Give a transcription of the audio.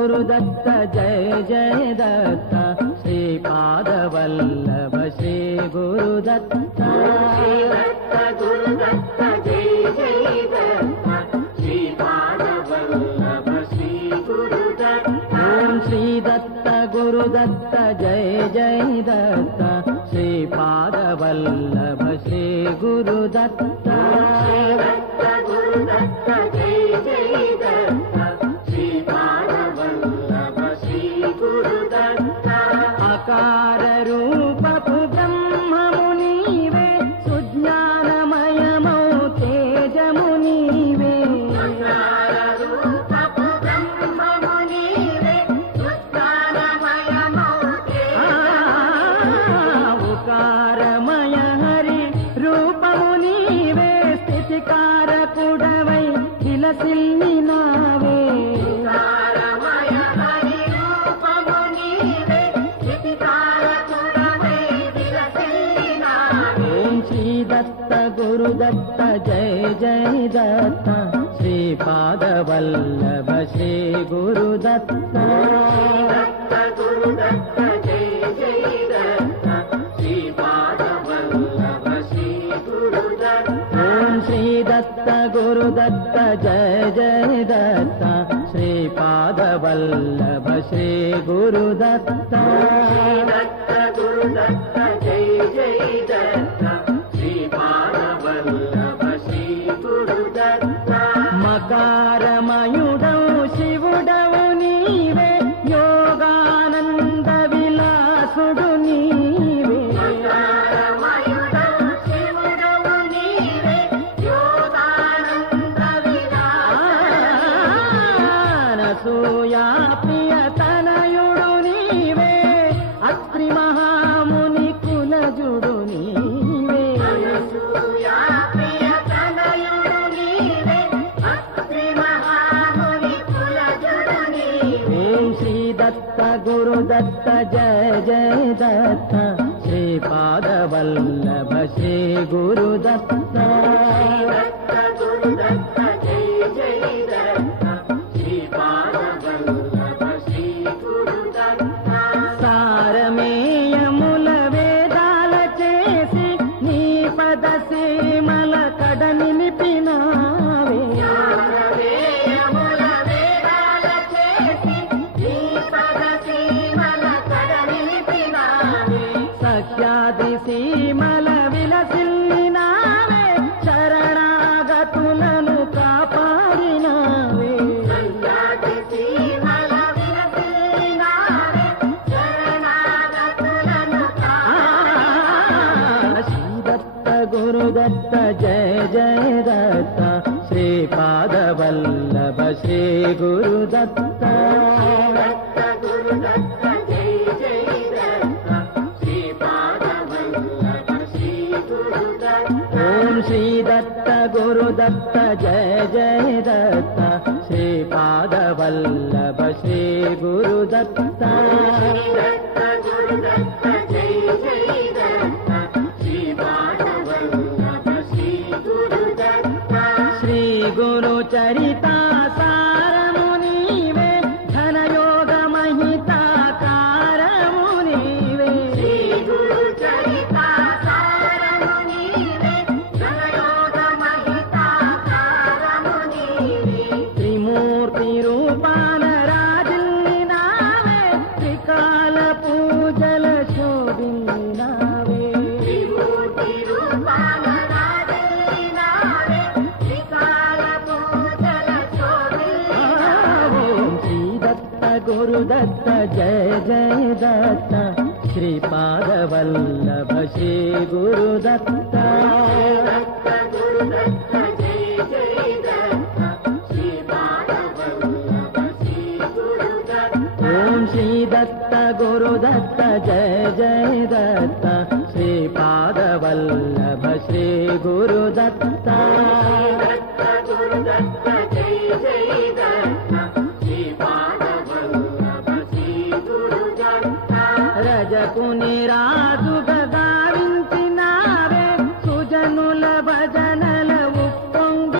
गुरुदत्त जय जय दत्त श्रीपादवल्लभ श्री गुरुदत्त श्रीदत्त गुरुदत्त जय जय दत्त श्रीपादवल्लभ श्री गुरुदत्त ओम श्रीदत्त गुरुदत्त जय जय दत्त श्रीपादवल्लभ श्री गुरुदत्त श्रीदत्त गुरुदत्त जय जय दत्त श्रीपादवल्लभ श्री गुरुदत्त अकार रूपपु ब्रह्ममुनीवे सुज्ञानमयमौ तेजमुनीवे अकार रूपपु ब्रह्ममुनीवे सुज्ञानमयमौ उकारमय हरि रूपमुनीवे स्थितिकारकुडवै विलसिल्नि नावे उकारमय हरि रूपमुनीवे स्थितिकारकुडवै विलसिल्नि नावे ओम श्रीदत्त गुरुदत्त जय जय दत्त श्रीपादवल्लभ श्री गुरुदत्त श्रीदत्त गुरुदत्त जय जय दत्त श्रीपादवल्लभ श्री गुरुदत्त ओम श्रीदत्त गुरुदत्त जय जय दत्त श्रीपादवल्लभ श्री गुरुदत्त श्रीदत्त गुरुदत्त जय जय दत्त श्रीपादवल्लभ श्री गुरुदत्त मकारमयुडौ शिवुडौ नीवे योगानंद विलासुडु नीवे मकारमयुडौ शिवुडौ नीवे योगानंद అనసూయా ప్రియతనయుడు నీవే అత్రి మహాముని కులజుడు నీవే అనసూయా ప్రియతనయుడు నీవే అత్రి మహాముని కులజుడు నీవే ఓం శ్రీదత్త గురుదత్త జయ జయ దత్త శ్రీపాదవల్లభ శ్రీ గురుదత్త श्रीदत्त गुरुदत्त जय जय दत्त श्रीपादवल्लभ श्री गुरुदत्त సారమేయముల వేదాల చేసి నీ పద సీమల కడ నిలిపినావే సారవేయముల వేదాల చేసి నీ పద సీమల కడ నిలిపినావే సఖ్యాది సీమల విలసిల్లినావే శరణాగతులను కాపాడినావే సంజాతి సీమల విలసిల్లినావే శరణాగతులను శ్రీదత్త గురుదత్త జయ జయ దత్త శ్రీపాదవల్లభ శ్రీ గురుదత్త श्रीदत्त गुरुदत्त जय जय दत्त श्रीपादवल्लभ श्री गुरुदत्त ओम श्रीदत्त गुरुदत्त जय जय दत्त श्रीपादवल्लभ श्री गुरुदत्त श्रीदत्त गुरुदत्त जय जय दत्त श्रीपादवल्लभ श्री गुरुदत्त श्री गुरु चरिता सारमुनीवे धनयोग महिता कारमुनीवे श्री गुरु चरिता सारमुनीवे धनयोग महिता कारमुनीवे त्रिमूर्ति रूपान राजिल्लिनावे त्रिकाल पूजल शोभिल्लिनावे त्रिमूर्ति रूपान राजिल्लिनावे त्रिकाल पूजल शोभिल्लिनावे ओम श्रीदत्त गुरुदत्त जय जय दत्त श्रीपादवल्लभ श्री गुरुदत्त श्रीदत्त गुरुदत्त जय जय दत्त श्रीपादवल्लभ श्री गुरुदत्त ओम श्रीदत्त गुरुदत्त जय जय दत्त श्रीपादवल्लभ श्री गुरुदत्त श्रीदत्त गुरुदत्त जय जय दत्त श्रीपादवल्लभ श्री गुरुदत्त रजकुनिरा